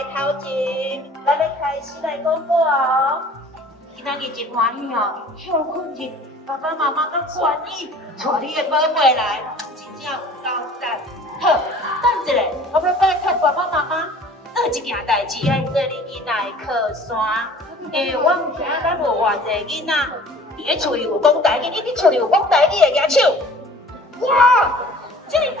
来头前，咱要开始来讲故哦。今仔日真欢喜哦，休困日，爸爸妈妈甲愿意带你的宝贝来，真正有够赞。好，等一下，我要拜托爸爸妈妈做一件代志，爱做你囡仔的靠山。因为我唔知咱有偌济囡仔伫咧厝里有讲台语，你伫厝里有讲台语的举手。哇，这么赞，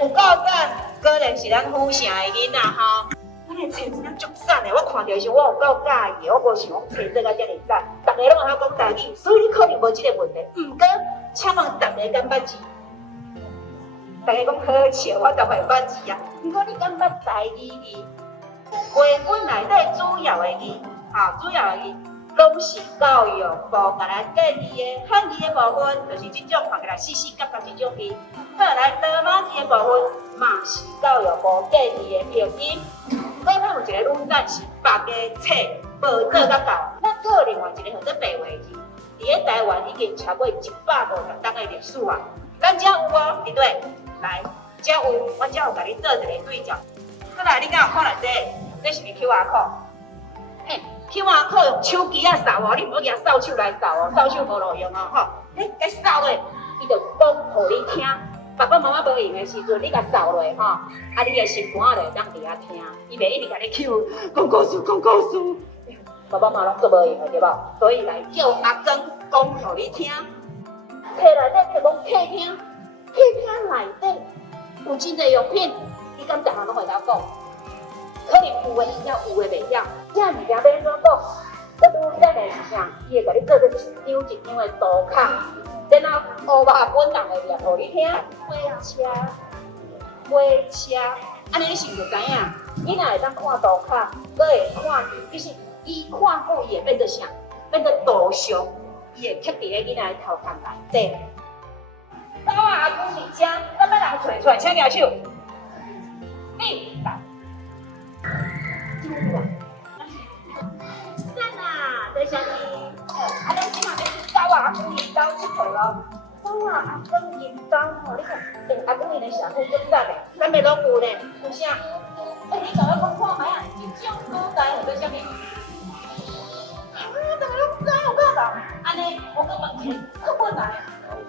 有够赞！果然是咱府城的囡仔吼。咱的册真正足赞的，我看到时我有够介意的，我无想讲册做到遮尔赞，大家拢会晓讲台语，所以你可能无这个问题。毋过，请问大家敢捌字？大家讲好笑，我就会捌字啊。毋过你敢捌台语字？绘本内底主要的字，主要的字，拢是教育部甲咱建议的汉字的部分，就是这种看起来细细角角这种字。好，来罗马字的部分，嘛是教育部建议的拼音。我咱有一个网站是8个册报做到到，咱还有另外一个叫做白话字，伫咧台湾已经超过150年的历史啊。咱遮有无？对对，来，遮有，我遮有甲你做一个对照。再来，你敢有看到这是 QR code？ 嘿 ，QR code 用手机啊扫哦，你唔好拿扫帚来扫哦，扫帚无路用哦，吼。嘿，该扫的，伊就讲互你听。爸爸妈妈无用的时阵，你甲扫落吼，你的心肝就会当伫遐听，伊袂一直甲你Q讲故事，讲故事。爸爸妈妈拢做无用的对无？所以来叫阿公讲互你听。册内底摕讲客厅，客厅内底有真侪用品，你敢逐项拢会晓讲？可能有的会晓，有的袂晓。这物件要安怎讲？最拄咱的是啥？伊会甲你做成一张一张的图卡。然后黑白本人会念互你听，火车，安尼你是毋是就知影？囡仔会当看图卡，佮会看字，就是伊看久伊会变做啥？变做图像，伊会刻伫咧囡仔的头壳内底。走啊，阿公伫遮，咱要人找出来，请举手。你来，赞啊，在啥物？咱即马要去走啊，阿公因兜佚佗咯。走啊，阿公因兜吼，你看，阿公因的社区足赞的，咱咪拢有呢。有啥？你甲我讲看卖啊，一种所在叫做啥物？大家拢知有够啦。安尼，我搁问起，课本来，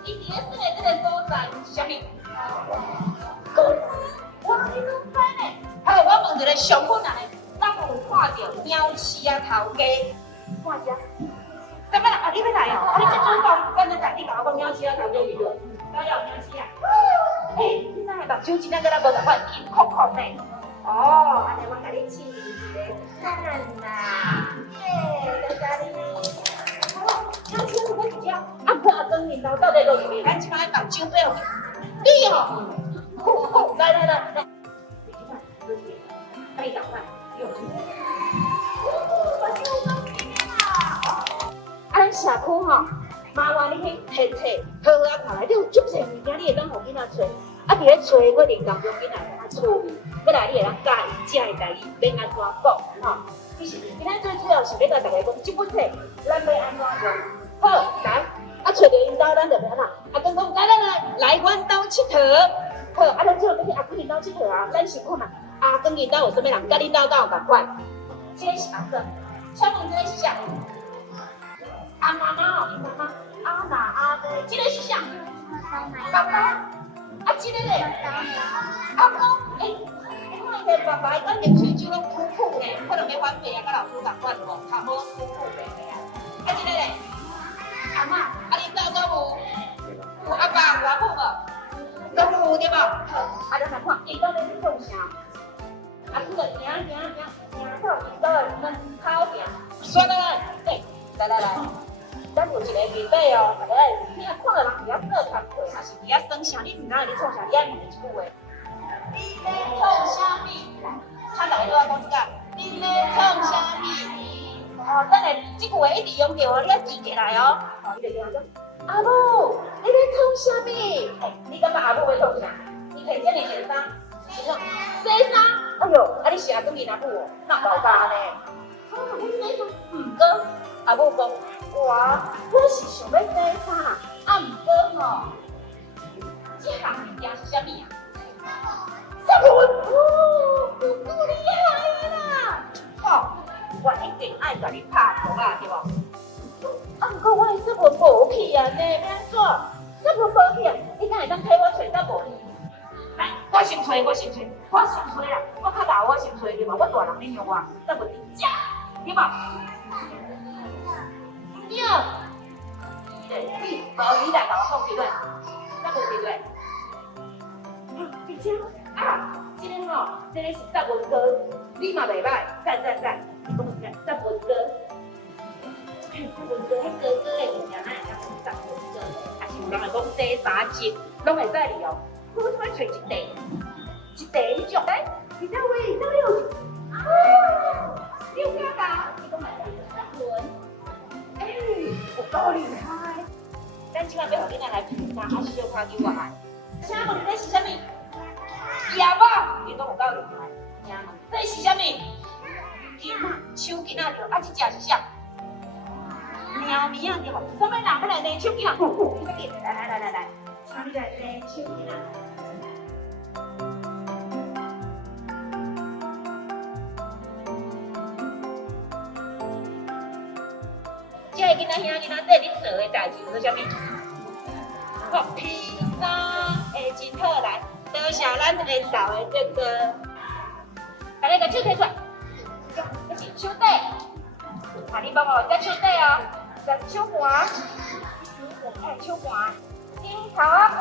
伊伫咧耍的这个所在是啥物？公园。哇，你拢知呢？好，我问一个上困难的，咱有看到鸟鼠啊头家，看遮。怎么啦？你要来哦？你这阵讲，咱来你甲我讲鸟鼠啊头家语录，都有鸟鼠啊。你那目睭真正跟咱无同款，金酷酷呢。哦，安尼我甲你试一个，赞啦！耶，在家里。好，鸟鼠有几只？阿婆阿公领导到底落去？咱即摆目睭背后，你哦，好，来来来来。可以赶快，咱社区吼，麻烦你去摕册，好好看来，你有足侪物件，你会当互囡仔找。伫咧找的过程当中，囡仔会当趣味，再来你会当教伊遮的代志要安怎讲，吼。其实今仔最主要是要甲大家讲，这本册咱要安怎用。好，来，找着因兜，咱就要安怎？阿公讲，来，阮兜佚佗。好，咱最后要去阿公因兜佚佗啊，咱先看嘛。阿公因兜有啥物人？甲恁兜敢有共款？这个是阿公，请问这个是啥？阿妈妈哦，妈妈，阿妈阿妹，这个是啥？爸爸，这个嘞？阿公，你看伊个爸爸，咱连喙鬚拢苦苦嘞，可能要反白啊，甲老师共款无，头毛苦苦嘞啊。这个嘞？阿妈，恁兜敢有阿爸有阿母无？都有对无？咱来看，伊兜咧是创啥？阿公就行到伊兜的门口边，选来，来。咱有一个面底哦，大家你若看到人伫遐做工课，还是伫遐耍啥？你毋知你创啥？你爱问一句话：你咧创啥物？请大家对我讲一下，你咧创啥物？哦，等下这句话一直用着哦，你要记起来哦。你就讲阿母，你咧创啥物？你感觉阿母要创啥？你摕这件衫，洗衫。哎呦，你是阿公囡阿母哦，那无干呢？你洗衫，毋过阿母讲。我是想要洗衫，毋过吼，这项物件是啥物啊？sabun，哦，有够厉害！甲你拍拖啦，对无？啊，毋过我的说文无去啊，呢，要安怎？说文无去啊，你敢会当替我找答无？来，我先找，我先找啦，我较老，我先找对无？我大人你用我，答无伫遮，对无？对，你无你来甲我讲对对，答无对对？而且啊，这个吼，这个是答文哥，你嘛袂歹，赞，讲一下答文哥。答文哥，迄哥哥的物件，咱会当讲答文哥，还是有人会讲第三集，拢会使哩哦。我怎么找一地迄种？哎，你在位，你在有？啊，你有听到？你讲来答文，哎，有够厉害！咱今晚要互囡仔来比赛，还是小看你我爱？请问这是啥物？叶某，你讲有够厉害。这是啥物？金马手巾仔着，啊，这只是啥？猫咪啊，对无？什么人要来捏手巾啊？来，请你来捏手巾啊！这个囡仔兄囡仔，这恁做的代志是啥物？好，披萨会真好来，多谢咱缘投的哥哥。大家把手摕出来，这是手底，啊，你帮我这手底哦，这是手盘，哎，手盘，镜头啊旁，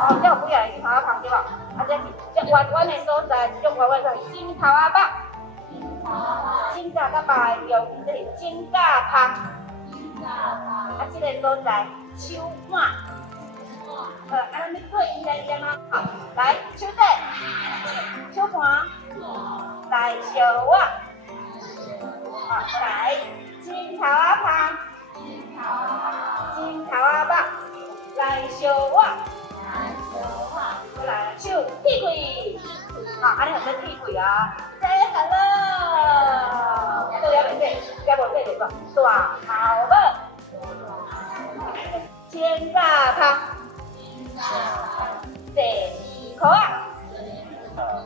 哦，这有不要镜头啊旁对吧？啊，这是这弯弯的所在，这种弯弯在镜头啊旁，镜架甲把的用，这是镜架旁，啊，这个所在手腕。按你做一样啊，好，来手底、手盘，来小腕，好，来镜头啊旁，镜头啊旁，来小腕，来手踢腿，好，安尼有做踢腿啊，say hello，都要袂说，要无说袂讲，大头尾，肩胛旁。第二块啊，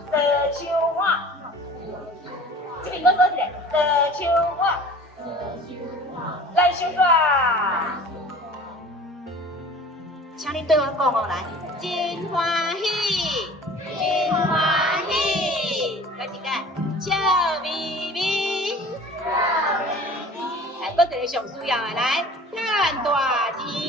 蛇手腕，这边我说一个蛇手腕，来手抓，请你对我讲哦，来，真欢喜，真欢喜，再一个笑眯眯，来，搁一个上需要的来，赚大钱。